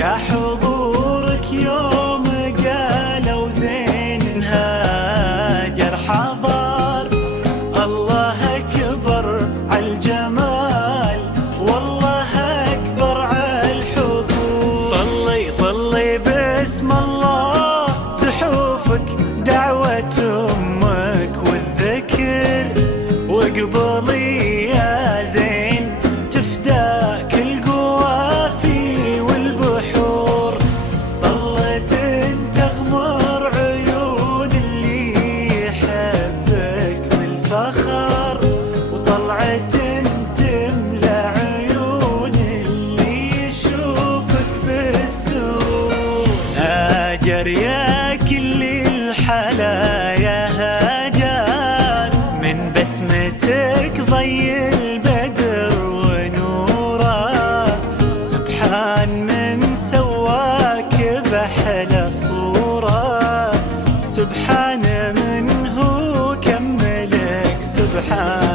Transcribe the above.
يا حضورك يوم قالوا زين هاجر حضر. الله أكبر عالجمال والله أكبر عالحضور. طلي باسم الله تحوفك دعوة أمك والذكر، واقبلي يا زين تفداك القوافي والبحور. ظلت تغمر عيون اللي يحبك بالفخر، وطلعت تملى عيون اللي يشوفك بالسرور. هاجر يا كل الحلايا هاجر، من بسمتك ضي البدر ونوره. سبحان من سواك بأحلى صورة، سبحان من هو كملك سبحان.